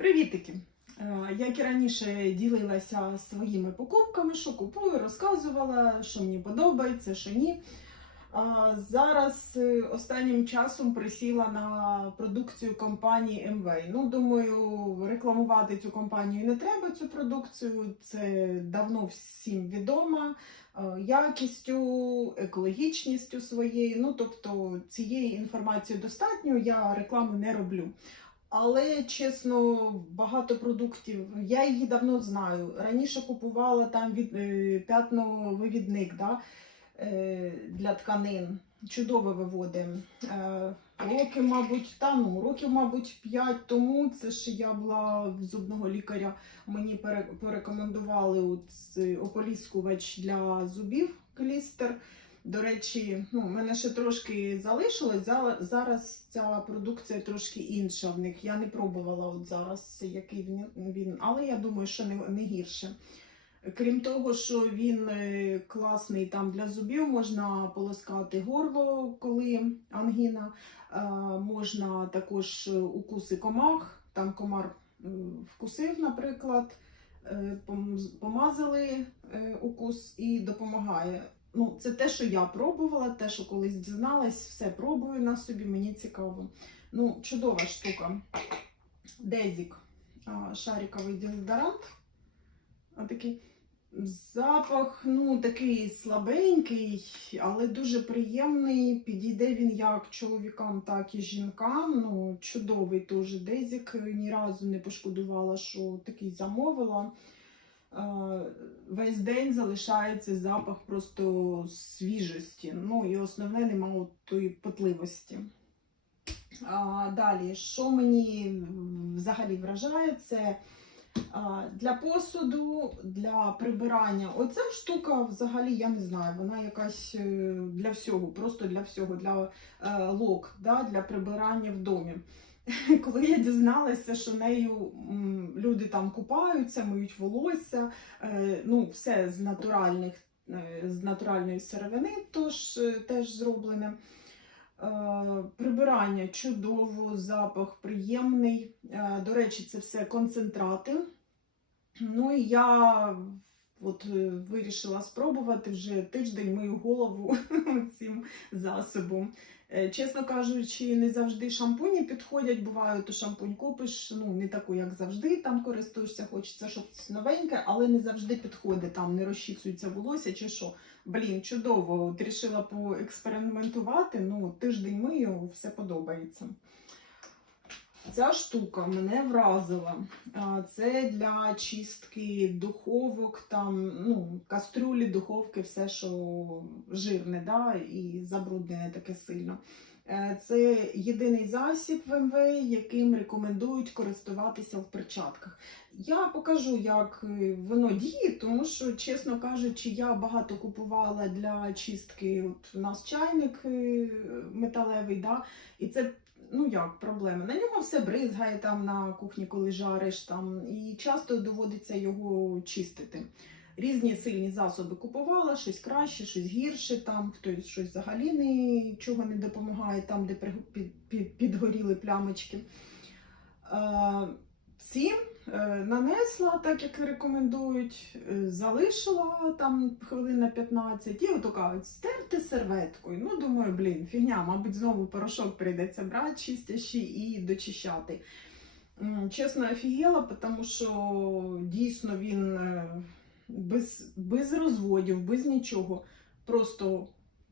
Привітики! Е, Як і раніше ділилася своїми покупками, що купую, розказувала, що мені подобається, що ні. Зараз е, останнім часом присіла на продукцію компанії МВ. Ну, думаю, рекламувати цю компанію не треба цю продукцію. Це давно всім відомо е, якістю, екологічністю своєю. Ну, тобто цієї інформації достатньо, я рекламу не роблю. Але чесно, багато продуктів. Я її давно знаю. Раніше купувала там від е, п'ятновивідник да, е, для тканин. Чудово виводить. Е, роки, мабуть, та ну, років, мабуть, 5 тому. Це ж я була в зубного лікаря. Мені пере- порекомендували от, ополіскувач для зубів клістер. До речі, ну, в мене ще трошки залишилось. Зараз ця продукція трошки інша в них. Я не пробувала от зараз, який він, але я думаю, що не, не гірше. Крім того, що він е, класний там для зубів, можна полоскати горло, коли ангіна, е, можна також е, укуси комах, там комар вкусив, наприклад, помазали укус і допомагає. Ну, це те, що я пробувала, те, що колись дізналась, все пробую на собі, мені цікаво. Ну, чудова штука. Дезік, шариковий дезодорант. Отакий. Запах, ну, такий слабенький, але дуже приємний. Підійде він як чоловікам, так і жінкам. Ну, чудовий теж дезік. Ні разу не пошкодувала, що такий замовила. Е, Весь день залишається запах просто свіжості. Ну і основне немає тої потливості. Далі, що мені взагалі вражає, це для посуду, для прибирання. Оця штука взагалі, я не знаю, вона якась е, для всього, просто для всього, для е, лок, да, для прибирання в домі. Коли я дізналася, що нею люди там купаються, миють волосся, е, ну, все з натуральних, е, з натуральної сировини, тож е, теж зроблене. Прибирання чудово, запах приємний. До речі, це все концентрати. Ну і я от вирішила спробувати вже тиждень мою голову цим засобом. Е, Чесно кажучи, не завжди шампуні підходять. Буває, то шампунь купиш, ну не таку, як завжди, там користуєшся, хочеться щось новеньке, але не завжди підходить, там не розчісується волосся чи що. Блін, чудово. От рішила поекспериментувати. Ну, тиждень мию, все подобається. Ця штука мене вразила. Це для чистки духовок, там, ну, кастрюлі, духовки, все, що жирне, да, і забруднене таке сильно. Е, Це єдиний засіб в МВ, яким рекомендують користуватися в перчатках. Я покажу, як е, воно діє, тому що, чесно кажучи, я багато купувала для чистки. От у нас чайник е, металевий, да, і це ну як проблеми. На нього все бризгає там на кухні, коли жариш там, і часто доводиться його чистити. Різні сильні засоби купувала, щось краще, щось гірше, там хтось щось взагалі нічого не допомагає, там, де підгоріли плямочки. Е, е, нанесла, так як рекомендують, е, залишила там хвилин на 15 і отака кажуть, стерти серветкою. Ну, думаю, блін, фігня, мабуть, знову порошок прийдеться брати, чистящий і дочищати. Чесно, офігела, тому що дійсно він е, без, без розводів, без нічого. Просто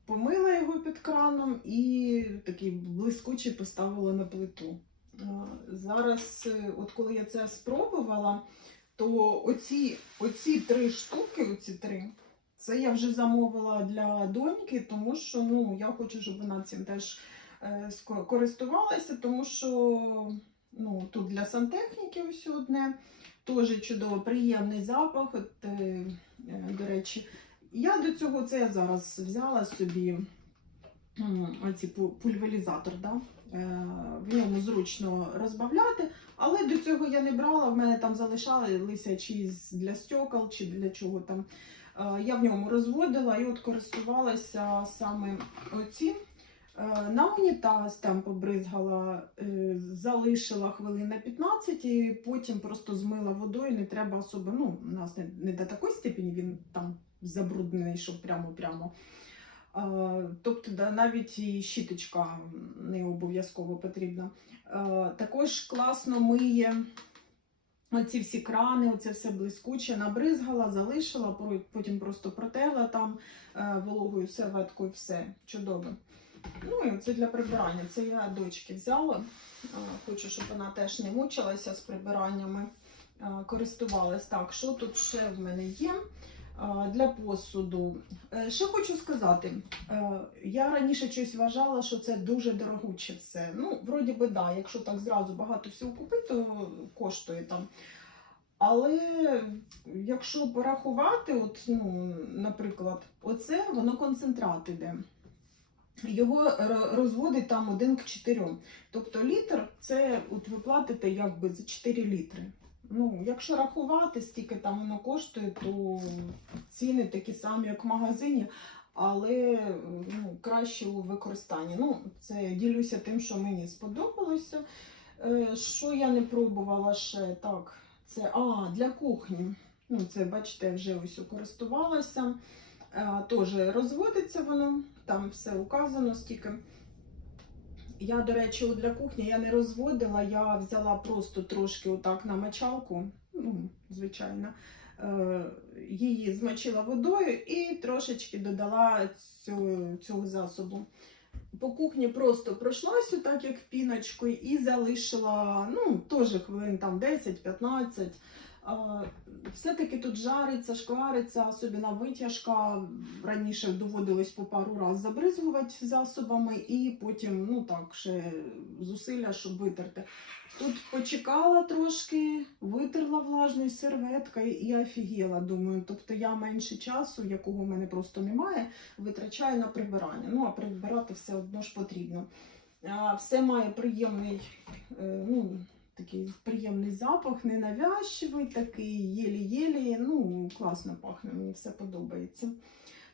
помила його під краном і такий блискучий поставила на плиту. Зараз, е, от коли я це спробувала, то оці, оці три штуки, оці три, це я вже замовила для доньки, тому що ну, я хочу, щоб вона цим теж е, користувалася, тому що ну, тут для сантехніки ось одне. Теж чудово, приємний запах. От, е, до речі, я до цього це зараз взяла собі оці пу- пульверізатор. Да? Е, В ньому зручно розбавляти, але до цього я не брала. В мене там залишалися чи для стекол, чи для чого там. Е, Я в ньому розводила і от користувалася саме оці Е, На унітаз там побризгала, залишила хвилин на 15 і потім просто змила водою. Не треба особо. Ну, у нас не, не до такої степені він там забруднений, щоб прямо-прямо. Е, Тобто, да, навіть і щіточка не обов'язково потрібна. Е, Також класно миє оці всі крани, оце все блискуче, набризгала, залишила, потім просто протерла там е, вологою серветкою, все чудово. Ну і це для прибирання. Це я дочки взяла. Хочу, щоб вона теж не мучилася з прибираннями. Користувалась так. Що тут ще в мене є? Для посуду. Е, Що хочу сказати, Е, я раніше щось вважала, що це дуже дорогуче все. Ну, вроді би, да, якщо так зразу багато всього купити, то коштує там. Але якщо порахувати, от, ну, наприклад, оце воно концентрат іде. Його розводить там 1 к 4. Тобто літр це от ви платите якби за 4 літри. Ну, якщо рахувати, скільки там воно коштує, то ціни такі самі, як в магазині, але ну, краще у використанні. Ну, це ділюся тим, що мені сподобалося. Е, Що я не пробувала ще так. Це а, для кухні. Ну, це, бачите, вже ось користувалася. Е, Теж розводиться воно, там все указано, скільки. Я, до речі, для кухні я не розводила, я взяла просто трошки отак на мочалку, ну, звичайно, е, її змочила водою і трошечки додала цього, цього засобу. По кухні просто пройшлася так, як піночкою, і залишила, ну, теж хвилин там 10-15. Все-таки тут жариться, шквариться, особливо витяжка. Раніше доводилось по пару разів забризгувати засобами і потім, ну так, ще зусилля, щоб витерти. Тут почекала трошки, витерла влажною серветкою і офігела, думаю. Тобто я менше часу, якого в мене просто немає, витрачаю на прибирання. Ну, а прибирати все одно ж потрібно. Все має приємний, е, ну, такий приємний запах, ненавязчивий, такий єлі-єлі. Ну, класно пахне, мені все подобається.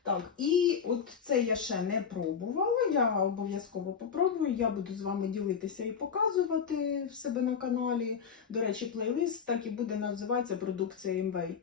Так, і от це я ще не пробувала. Я обов'язково попробую. Я буду з вами ділитися і показувати в себе на каналі. До речі, плейлист так і буде називатися продукція МВ.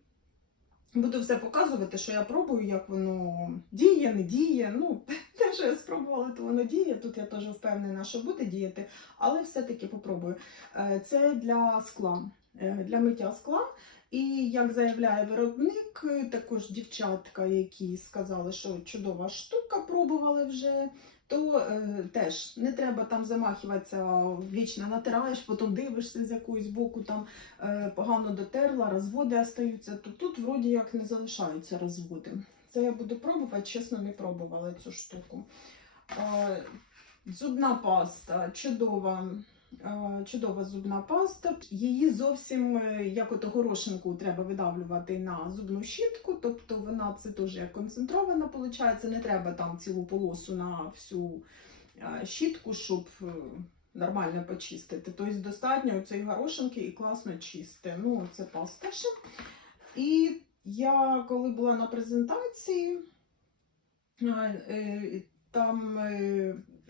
Буду все показувати, що я пробую, як воно діє, не діє. Ну, те, що я спробувала, то воно діє. Тут я теж впевнена, що буде діяти, але все-таки попробую. Е, Це для скла, е, для миття скла. І як заявляє виробник, також дівчатка, які сказали, що чудова штука, пробували вже. То е, теж не треба там замахуватися, вічно натираєш, потім дивишся з якоїсь боку, там е, погано дотерла, розводи остаються, то тут вроді як не залишаються розводи. Це я буду пробувати, чесно, не пробувала цю штуку. Е, Зубна паста чудова. Чудова зубна паста. Її зовсім е, як ото горошинку треба видавлювати на зубну щітку, тобто вона це теж як концентрована, виходить. Не треба там цілу полосу на всю е, щітку, щоб е, нормально почистити. Тобто достатньо цієї горошинки і класно чисте. Ну, це паста ще. І я коли була на презентації, там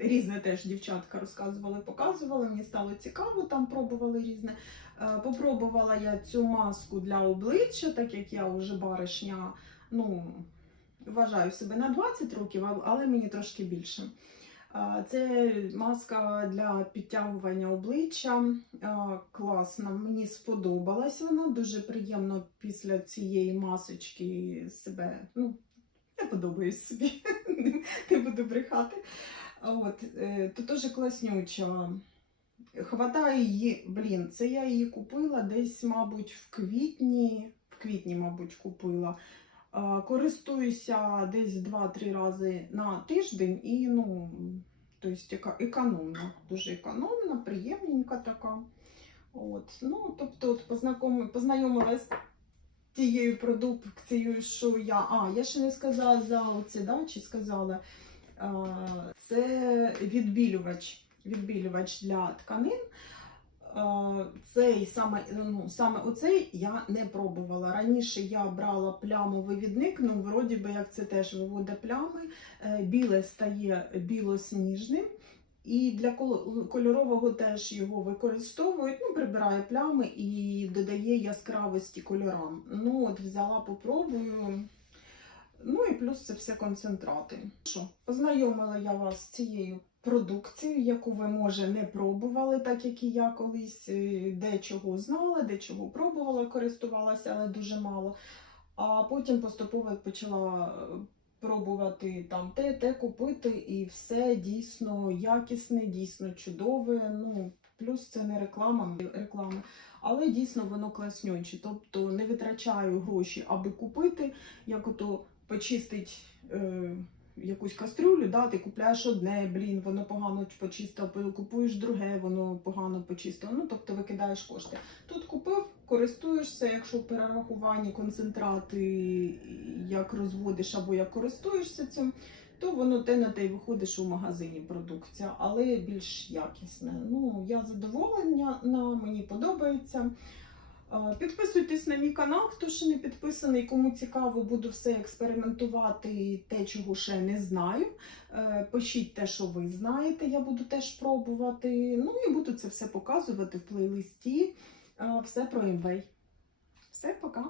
різне теж дівчатка розказували, показували. Мені стало цікаво, там пробували різне. Е, Попробувала я цю маску для обличчя, так як я вже баришня, ну, вважаю себе на 20 років, але мені трошки більше. Е, Це маска для підтягування обличчя. Е, Класна, мені сподобалась вона. Дуже приємно після цієї масочки себе. Ну, я подобаюсь собі, не буду брехати. А От, е, то теж класнюча. Хватає її, блін, це я її купила десь, мабуть, в квітні. В квітні, мабуть, купила. Е, Користуюся десь 2-3 рази на тиждень і, ну, тобто економна, дуже економна, приємненька така. От, ну, тобто, от познайомилась з тією продукцією, що я. А, я ще не сказала за оце, да, чи сказала. Це відбілювач, відбілювач для тканин. Цей саме, ну, саме оцей я не пробувала. Раніше я брала плямовий ну вроді би як це теж виводить плями. Е, Біле стає білосніжним. І для кольорового теж його використовують, ну, прибирає плями і додає яскравості кольорам. Ну, от взяла, попробую. Ну і плюс це все концентрати. Що, познайомила я вас з цією продукцією, яку ви, може, не пробували, так як і я колись е, дечого знала, дечого пробувала, користувалася, але дуже мало. А потім поступово почала е, пробувати там те, те купити, і все дійсно якісне, дійсно чудове. Ну, плюс це не реклама, реклама. Але дійсно воно класнюче. Тобто не витрачаю гроші, аби купити, як ото почистить е, якусь кастрюлю, да, ти купляєш одне, блін, воно погано почистив, купуєш друге, воно погано почистило. Ну, тобто викидаєш кошти. Тут купив, користуєшся, якщо в перерахуванні концентрати як розводиш або як користуєшся цим, то воно те на те й виходиш у магазині продукція, але більш якісне. Ну, я задоволена, мені подобається. Підписуйтесь на мій канал, хто ще не підписаний. Кому цікаво, буду все експериментувати, те, чого ще не знаю. Е, Пишіть те, що ви знаєте, я буду теж пробувати. Ну і буду це все показувати в плейлисті. Е, Все про імвей. Все, пока.